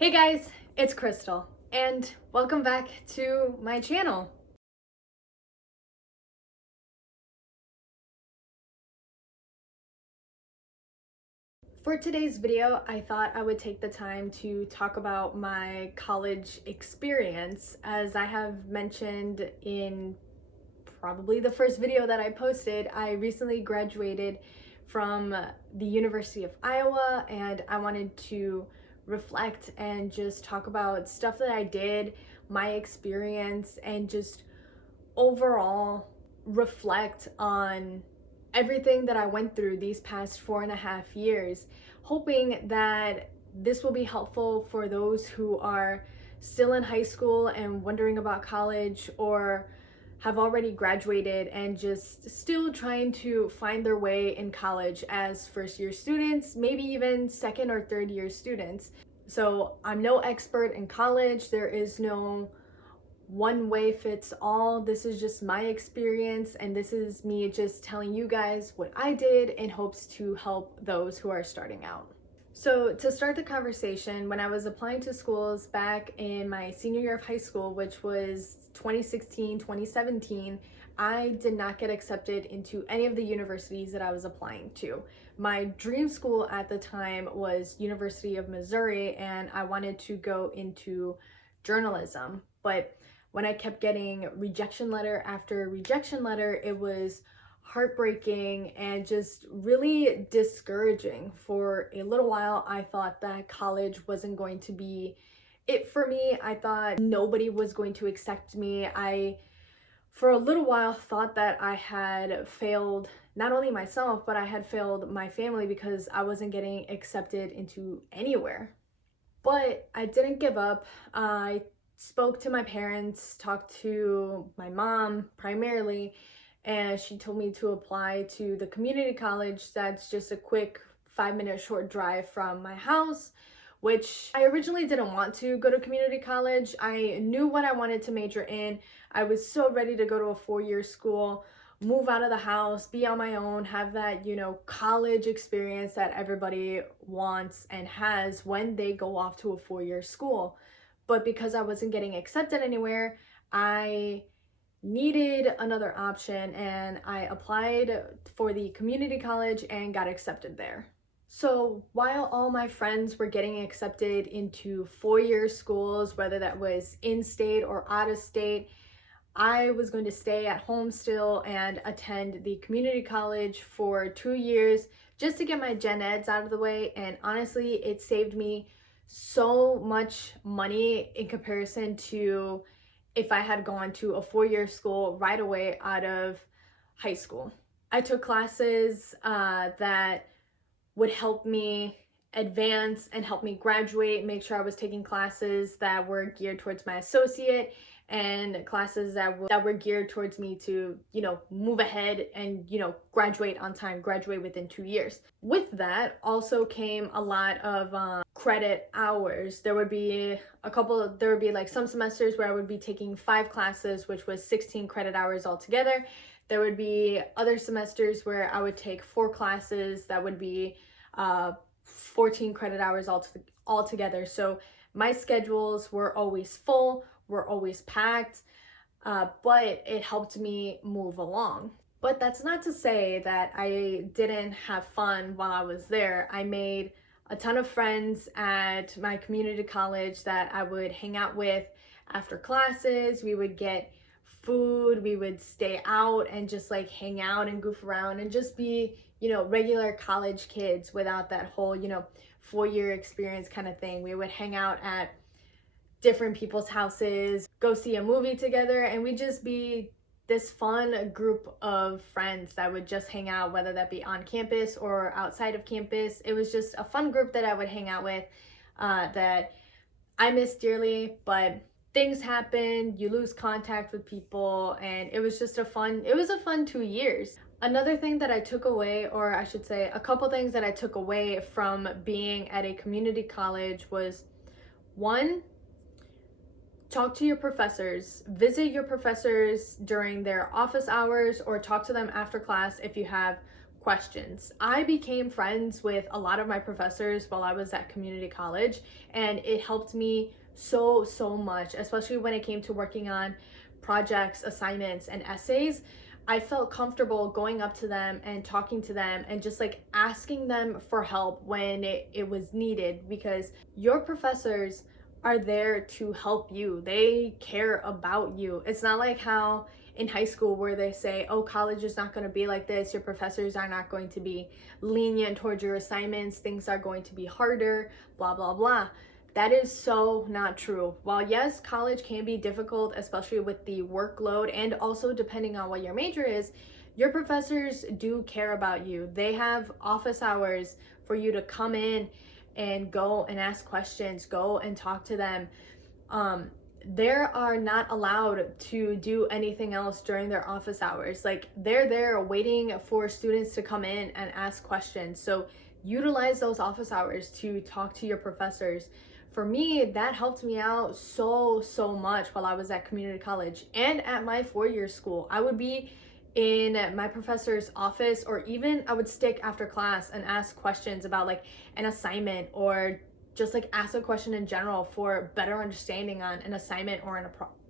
Hey guys, it's Crystal, and welcome back to my channel. For today's video, I thought I would take the time to talk about my college experience. As I have mentioned in probably the first video that I posted, I recently graduated from the University of Iowa, and I wanted to reflect and just talk about stuff that I did, my experience, and just overall reflect on everything that I went through these past 4.5 years, hoping that this will be helpful for those who are still in high school and wondering about college, or have already graduated and just still trying to find their way in college as first year students, maybe even second or third year students. So I'm no expert in college. There is no one way fits all. This is just my experience, and this is me just telling you guys what I did in hopes to help those who are starting out. So to start the conversation, when I was applying to schools back in my senior year of high school, which was 2016, 2017, I did not get accepted into any of the universities that I was applying to. My dream school at the time was University of Missouri, and I wanted to go into journalism. But when I kept getting rejection letter after rejection letter, it was heartbreaking and just really discouraging. For a little while, I thought that college wasn't going to be it for me. I thought nobody was going to accept me. I, for a little while, thought that I had failed not only myself, but I had failed my family because I wasn't getting accepted into anywhere. But I didn't give up. I spoke to my parents, talked to my mom primarily, and she told me to apply to the community college that's just a quick 5-minute short drive from my house, which I originally didn't want to go to community college. I knew what I wanted to major in. I was so ready to go to a 4-year school, move out of the house, be on my own, have that, college experience that everybody wants and has when they go off to a 4-year school. But because I wasn't getting accepted anywhere, I needed another option, and I applied for the community college and got accepted there. So while all my friends were getting accepted into 4-year schools, whether that was in-state or out-of-state, I was going to stay at home still and attend the community college for 2 years just to get my gen eds out of the way. And honestly, it saved me so much money in comparison to if I had gone to a 4-year school right away out of high school. I took classes that would help me advance and help me graduate, make sure I was taking classes that were geared towards my associate, and classes that were geared towards me to, move ahead and, graduate on time, graduate within 2 years. With that also came a lot of credit hours. There would be like some semesters where I would be taking 5 classes, which was 16 credit hours altogether. There would be other semesters where I would take 4 classes that would be 14 credit hours altogether. So my schedules were always full, were always packed, but it helped me move along. But that's not to say that I didn't have fun while I was there. I made a ton of friends at my community college that I would hang out with after classes. We would get food, we would stay out and just like hang out and goof around and just be, regular college kids without that whole, 4-year experience kind of thing. We would hang out at different people's houses, go see a movie together, and we'd just be this fun group of friends that would just hang out, whether that be on campus or outside of campus. It was just a fun group that I would hang out with that I miss dearly, but things happen, you lose contact with people, and it was a fun 2 years. Another thing that I took away, or I should say a couple things that I took away from being at a community college was, 1, talk to your professors, visit your professors during their office hours, or talk to them after class if you have questions. I became friends with a lot of my professors while I was at community college, and it helped me so much, especially when it came to working on projects, assignments, and essays. I felt comfortable going up to them and talking to them and just like asking them for help when it was needed, because your professors are there to help you. They care about you. It's not like how in high school where they say, oh, college is not going to be like this. Your professors are not going to be lenient towards your assignments. Things are going to be harder, blah, blah, blah. That is so not true. While yes, college can be difficult, especially with the workload and also depending on what your major is, your professors do care about you. They have office hours for you to come in and go and ask questions, go and talk to them. They are not allowed to do anything else during their office hours. Like, they're there waiting for students to come in and ask questions. So utilize those office hours to talk to your professors. For me, that helped me out so much while I was at community college and at my four-year school. I would be in my professor's office, or even I would stick after class and ask questions about like an assignment, or just like ask a question in general for better understanding on an assignment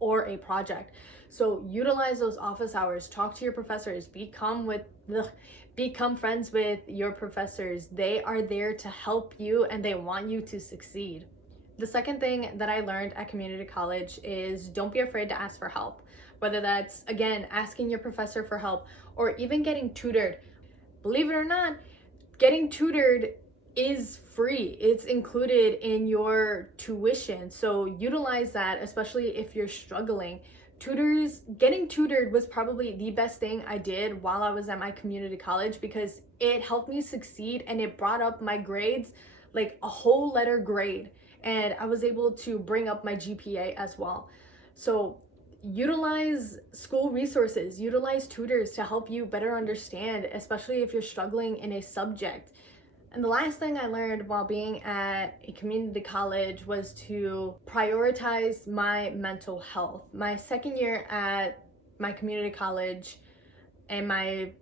or a project. So utilize those office hours, talk to your professors, become friends with your professors. They are there to help you and they want you to succeed. The second thing that I learned at community college is don't be afraid to ask for help. Whether that's, again, asking your professor for help or even getting tutored. Believe it or not, getting tutored is free. It's included in your tuition. So utilize that, especially if you're struggling. Getting tutored was probably the best thing I did while I was at my community college, because it helped me succeed and it brought up my grades like a whole letter grade. And I was able to bring up my GPA as well. So utilize school resources, utilize tutors to help you better understand, especially if you're struggling in a subject. And the last thing I learned while being at a community college was to prioritize my mental health. My second year at my community college and my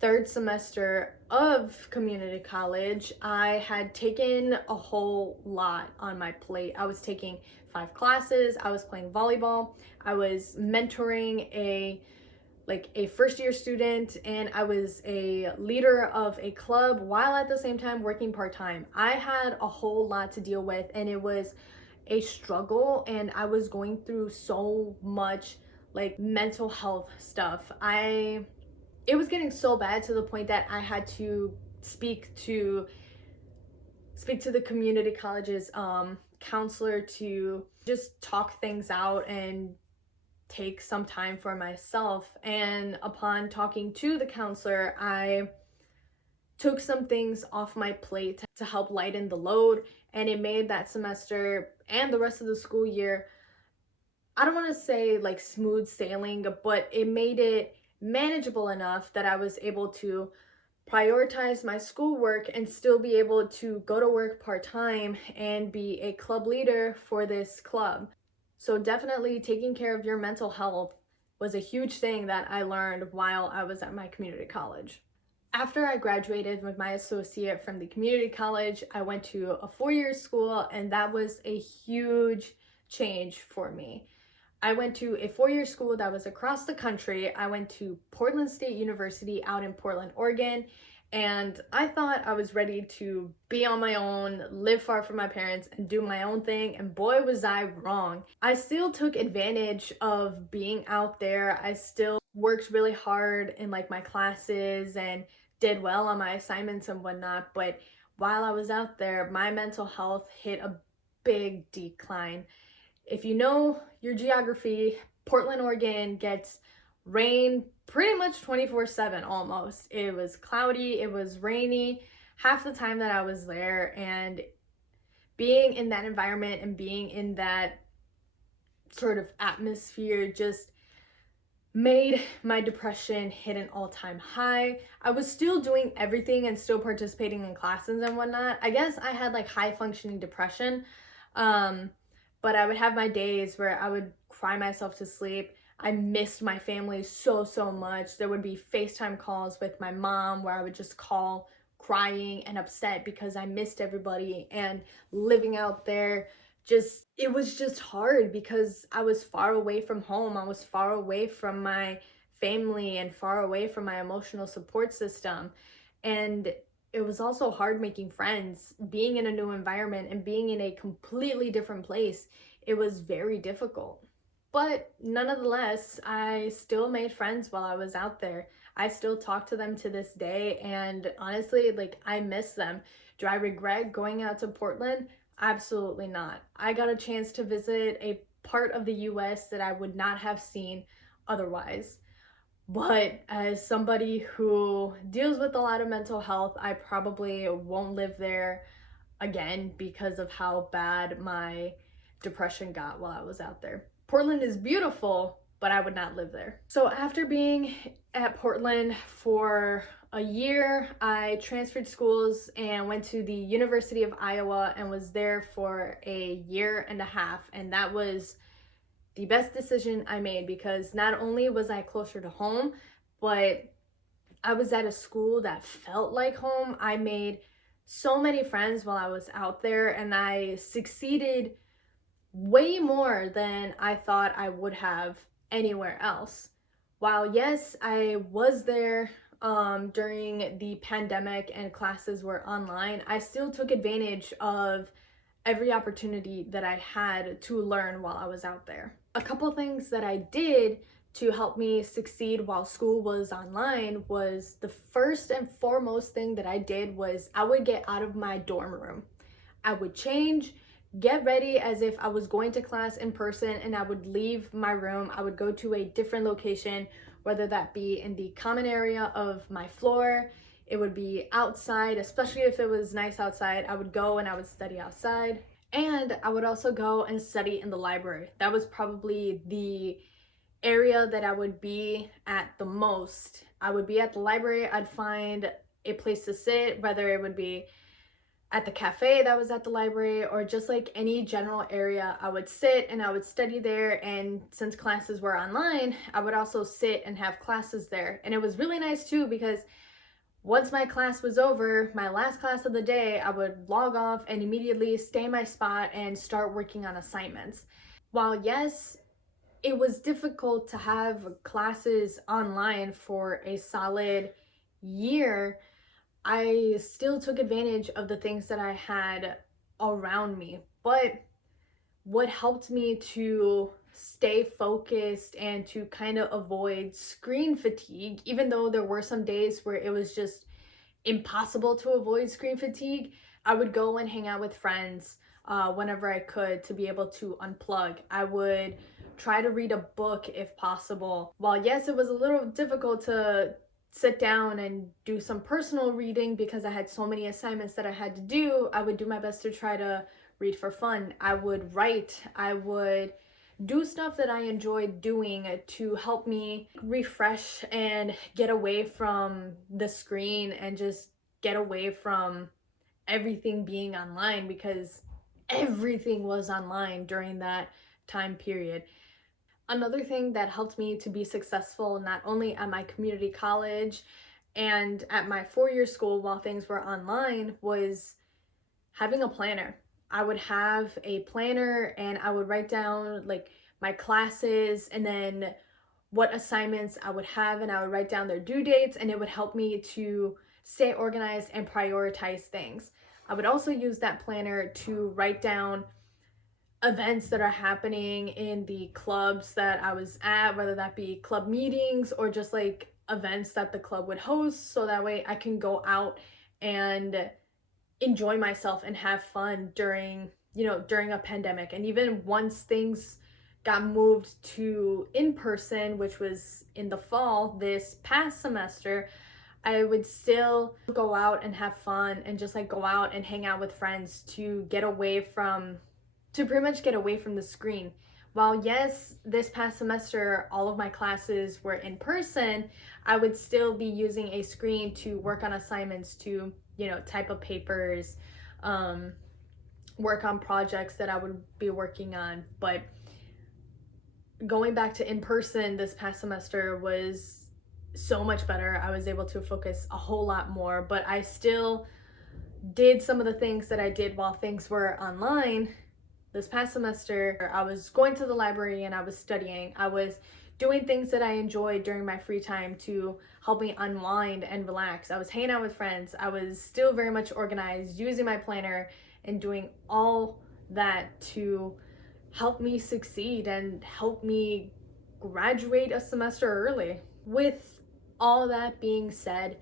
third semester of community college, I had taken a whole lot on my plate. I was taking 5 classes, I was playing volleyball, I was mentoring a first year student, and I was a leader of a club while at the same time working part-time. I had a whole lot to deal with and it was a struggle, and I was going through so much like mental health stuff. It was getting so bad to the point that I had to speak to the community college's counselor to just talk things out and take some time for myself. And upon talking to the counselor, I took some things off my plate to help lighten the load, and it made that semester and the rest of the school year, I don't want to say like smooth sailing, but it made it manageable enough that I was able to prioritize my schoolwork and still be able to go to work part-time and be a club leader for this club. So definitely taking care of your mental health was a huge thing that I learned while I was at my community college. After I graduated with my associate from the community college, I went to a 4-year school, and that was a huge change for me. I went to a 4-year school that was across the country. I went to Portland State University out in Portland, Oregon, and I thought I was ready to be on my own, live far from my parents, and do my own thing, and boy was I wrong. I still took advantage of being out there. I still worked really hard in like my classes and did well on my assignments and whatnot, but while I was out there, my mental health hit a big decline. If you know your geography, Portland, Oregon gets rain pretty much 24/7 almost. It was cloudy, it was rainy half the time that I was there, and being in that environment and being in that sort of atmosphere just made my depression hit an all-time high. I was still doing everything and still participating in classes and whatnot. I guess I had like high functioning depression. But I would have my days where I would cry myself to sleep. I missed my family so much. There would be FaceTime calls with my mom where I would just call crying and upset because I missed everybody. And living out there, just it was just hard because I was far away from home. I was far away from my family and far away from my emotional support system. And it was also hard making friends, being in a new environment and being in a completely different place. It was very difficult. But nonetheless, I still made friends while I was out there. I still talk to them to this day, and honestly, like, I miss them. Do I regret going out to Portland? Absolutely not. I got a chance to visit a part of the US that I would not have seen otherwise. But as somebody who deals with a lot of mental health, I probably won't live there again because of how bad my depression got while I was out there. Portland is beautiful, but I would not live there. So after being at Portland for a year, I transferred schools and went to the University of Iowa and was there for a year and a half. And that was the best decision I made because not only was I closer to home, but I was at a school that felt like home. I made so many friends while I was out there, and I succeeded way more than I thought I would have anywhere else. While yes, I was there during the pandemic and classes were online, I still took advantage of every opportunity that I had to learn while I was out there. A couple things that I did to help me succeed while school was online was the first and foremost thing that I did was I would get out of my dorm room. I would change, get ready as if I was going to class in person, and I would leave my room. I would go to a different location, whether that be in the common area of my floor, it would be outside, especially if it was nice outside. I would go and I would study outside. And I would also go and study in the library. That was probably the area that I would be at the most. I would be at the library. I'd find a place to sit, whether it would be at the cafe that was at the library or just like any general area. I would sit and I would study there, and since classes were online, I would also sit and have classes there. And it was really nice too because once my class was over, my last class of the day, I would log off and immediately stay in my spot and start working on assignments. While yes, it was difficult to have classes online for a solid year, I still took advantage of the things that I had around me. But what helped me to stay focused and to kind of avoid screen fatigue, even though there were some days where it was just impossible to avoid screen fatigue, I would go and hang out with friends whenever I could to be able to unplug. I would try to read a book if possible. While yes, it was a little difficult to sit down and do some personal reading because I had so many assignments that I had to do, I would do my best to try to read for fun. I would write. I would do stuff that I enjoyed doing to help me refresh and get away from the screen and just get away from everything being online because everything was online during that time period. Another thing that helped me to be successful not only at my community college and at my four-year school while things were online was having a planner. I would have a planner and I would write down like my classes and then what assignments I would have, and I would write down their due dates, and it would help me to stay organized and prioritize things. I would also use that planner to write down events that are happening in the clubs that I was at, whether that be club meetings or just like events that the club would host, so that way I can go out and enjoy myself and have fun during a pandemic. And even once things got moved to in person, which was in the fall this past semester, I would still go out and have fun and just like go out and hang out with friends to pretty much get away from the screen. While yes, this past semester all of my classes were in person, I would still be using a screen to work on assignments, to type up papers, work on projects that I would be working on. But going back to in person this past semester was so much better. I was able to focus a whole lot more, but I still did some of the things that I did while things were online. This past semester, I was going to the library and I was studying. I was doing things that I enjoyed during my free time to help me unwind and relax. I was hanging out with friends. I was still very much organized, using my planner and doing all that to help me succeed and help me graduate a semester early. With all that being said,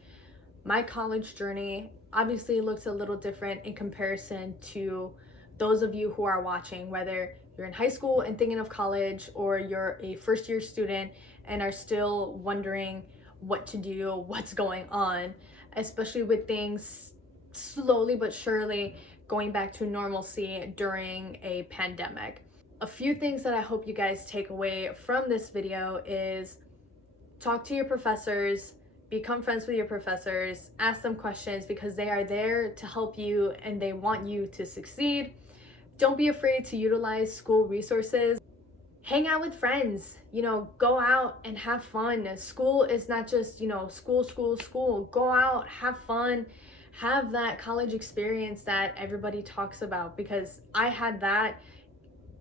my college journey obviously looks a little different in comparison to those of you who are watching, whether you're in high school and thinking of college, or you're a first year student and are still wondering what to do, what's going on, especially with things slowly but surely going back to normalcy during a pandemic. A few things that I hope you guys take away from this video is talk to your professors, become friends with your professors, ask them questions because they are there to help you and they want you to succeed. Don't be afraid to utilize school resources. Hang out with friends, go out and have fun. School is not just, school. Go out, have fun, have that college experience that everybody talks about, because I had that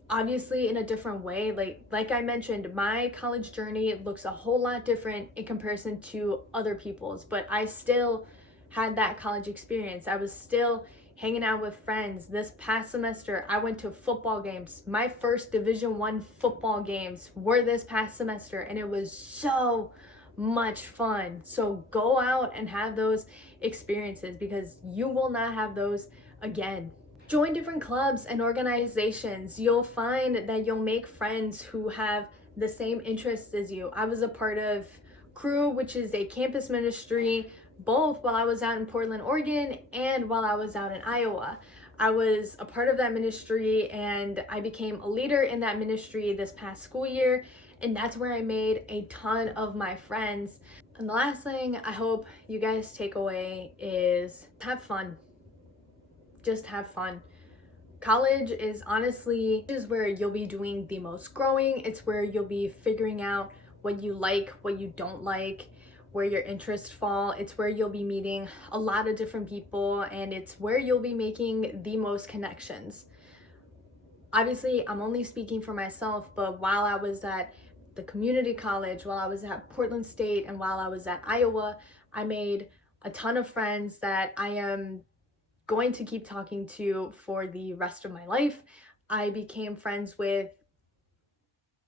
obviously in a different way. Like I mentioned, my college journey looks a whole lot different in comparison to other people's, but I still had that college experience. I was still hanging out with friends. This past semester, I went to football games. My first Division I football games were this past semester, and it was so much fun. So go out and have those experiences because you will not have those again. Join different clubs and organizations. You'll find that you'll make friends who have the same interests as you. I was a part of Crew, which is a campus ministry, both while I was out in Portland, Oregon, and while I was out in Iowa. I was a part of that ministry and I became a leader in that ministry this past school year, and that's where I made a ton of my friends. And the last thing I hope you guys take away is have fun. Just have fun. College is honestly where you'll be doing the most growing. It's where you'll be figuring out what you like, what you don't like, where your interests fall. It's where you'll be meeting a lot of different people, and it's where you'll be making the most connections. Obviously, I'm only speaking for myself, but while I was at the community college, while I was at Portland State, and while I was at Iowa, I made a ton of friends that I am going to keep talking to for the rest of my life. I became friends with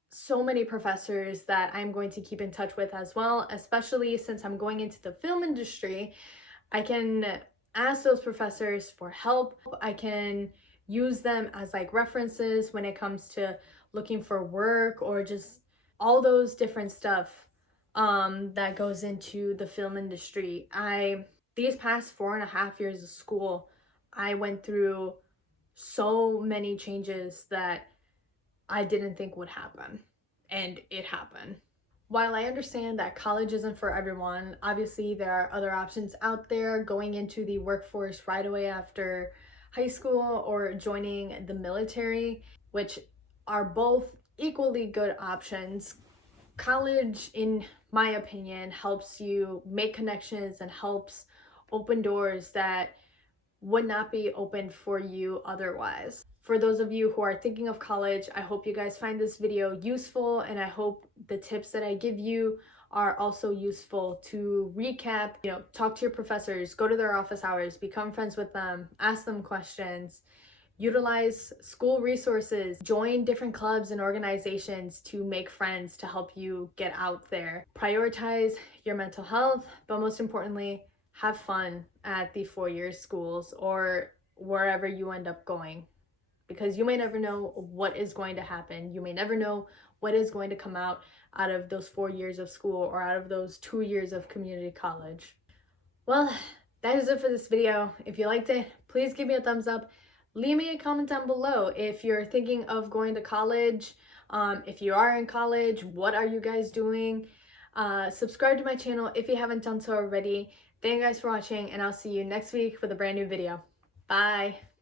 so many professors that I'm going to keep in touch with as well, especially since I'm going into the film industry. I can ask those professors for help. I can use them as like references when it comes to looking for work or just all those different stuff that goes into the film industry. These past 4.5 years of school, I went through so many changes that I didn't think would happen, and it happened. While I understand that college isn't for everyone, obviously there are other options out there, going into the workforce right away after high school or joining the military, which are both equally good options. College, in my opinion, helps you make connections and helps open doors that would not be open for you otherwise. For those of you who are thinking of college, I hope you guys find this video useful, and I hope the tips that I give you are also useful. To recap, talk to your professors, go to their office hours, become friends with them, ask them questions, utilize school resources, join different clubs and organizations to make friends to help you get out there. Prioritize your mental health, but most importantly, have fun at the 4-year schools or wherever you end up going, because you may never know what is going to happen. You may never know what is going to come out of those 4 years of school or out of those 2 years of community college. Well, that is it for this video. If you liked it, please give me a thumbs up. Leave me a comment down below if you're thinking of going to college. If you are in college, what are you guys doing? Subscribe to my channel if you haven't done so already. Thank you guys for watching, and I'll see you next week with a brand new video. Bye!